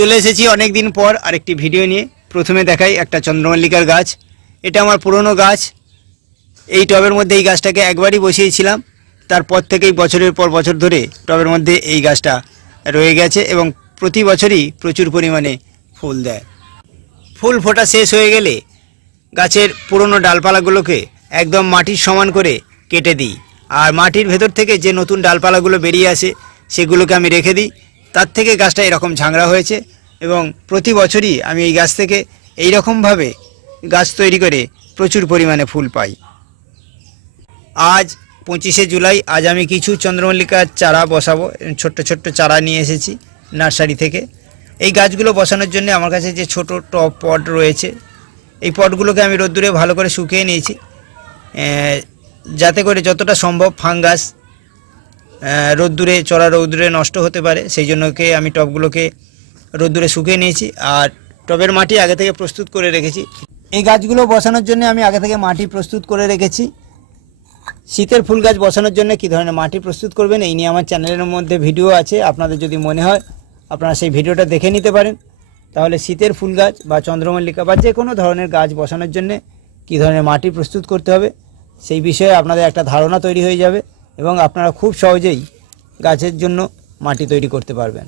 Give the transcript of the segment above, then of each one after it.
চলে এসেছি অনেক দিন পর আরেকটি ভিডিও নিয়ে। প্রথমে দেখাই একটা চন্দ্রমল্লিকার গাছ। এটা আমার পুরনো গাছ। এই টবের মধ্যে এই গাছটাকে একবারই বসিয়েছিলাম, তারপর থেকেই বছরের পর বছর ধরে টবের মধ্যে এই গাছটা রয়ে গেছে এবং প্রতি বছরই প্রচুর পরিমাণে ফুল দেয়। ফুল ফোটা শেষ হয়ে গেলে গাছের পুরনো ডালপালাগুলোকে একদম মাটির সমান করে কেটে দিই, আর মাটির ভেতর থেকে যে নতুন ডালপালাগুলো বেরিয়ে আসে সেগুলোকে আমি রেখে দিই। তার থেকে গাছটা এরকম ঝাংড়া হয়েছে এবং প্রতি বছরই আমি এই গাছ থেকে এই রকমভাবে গাছ তৈরি করে প্রচুর পরিমাণে ফুল পাই। আজ 25শে জুলাই, আজ আমি কিছু চন্দ্রমল্লিকার চারা বসাবো। ছোট্ট ছোট্ট চারা নিয়ে এসেছি নার্সারি থেকে। এই গাছগুলো বসানোর জন্য আমার কাছে যে ছোট টব পট রয়েছে, এই পটগুলোকে আমি রোদ্দুরে ভালো করে শুকিয়ে নিয়েছি, যাতে করে যতটা সম্ভব ফাঙ্গাস রোদ্দুরে চড়া রোদ্দুরে নষ্ট হতে পারে। সেই জন্যকে আমি টবগুলোকে রোদ্দুরে শুকিয়ে নিয়েছি আর টবের মাটি আগে থেকে প্রস্তুত করে রেখেছি। এই গাছগুলো বসানোর জন্য আমি আগে থেকে মাটি প্রস্তুত করে রেখেছি। শীতের ফুল গাছ বসানোর জন্য কী ধরনের মাটি প্রস্তুত করবেন এই নিয়ে আমার চ্যানেলের মধ্যে ভিডিও আছে। আপনাদের যদি মনে হয় আপনারা সেই ভিডিওটা দেখে নিতে পারেন। তাহলে শীতের ফুল গাছ বা চন্দ্রমল্লিকা বা যে কোনো ধরনের গাছ বসানোর জন্য কী ধরনের মাটি প্রস্তুত করতে হবে সেই বিষয়ে আপনাদের একটা ধারণা তৈরি হয়ে যাবে এবং আপনারা খুব সহজেই গাছের জন্য মাটি তৈরি করতে পারবেন।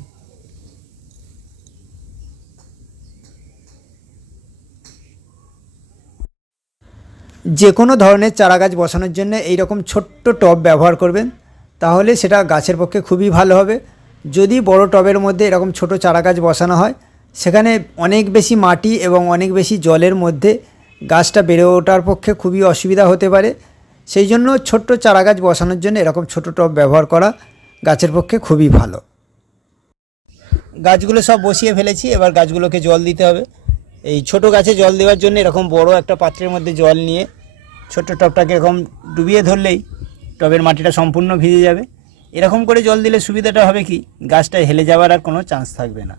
যে কোনো ধরনের চারা গাছ বসানোর জন্য এই রকম ছোট্ট টব ব্যবহার করবেন, তাহলে সেটা গাছের পক্ষে খুবই ভালো হবে। যদি বড় টবের মধ্যে এরকম ছোট চারা গাছ বসানো হয়, সেখানে অনেক বেশি মাটি এবং অনেক বেশি জলের মধ্যে গাছটা বেড়ে ওঠার পক্ষে খুবই অসুবিধা হতে পারে। সেই জন্য ছোট্ট চারা গাছ বসানোর জন্য এরকম ছোট টব ব্যবহার করা গাছের পক্ষে খুবই ভালো। গাছগুলো সব বসিয়ে ফেলেছি, এবার গাছগুলোকে জল দিতে হবে। এই ছোট গাছে জল দেওয়ার জন্য এরকম বড় একটা পাত্রের মধ্যে জল নিয়ে ছোট্ট টবটাকে এরকম ডুবিয়ে ধরলেই টবের মাটিটা সম্পূর্ণ ভিজে যাবে। এরকম করে জল দিলে সুবিধাটা হবে কি, গাছটা হেলে যাওয়ার আর কোনো চান্স থাকবে না।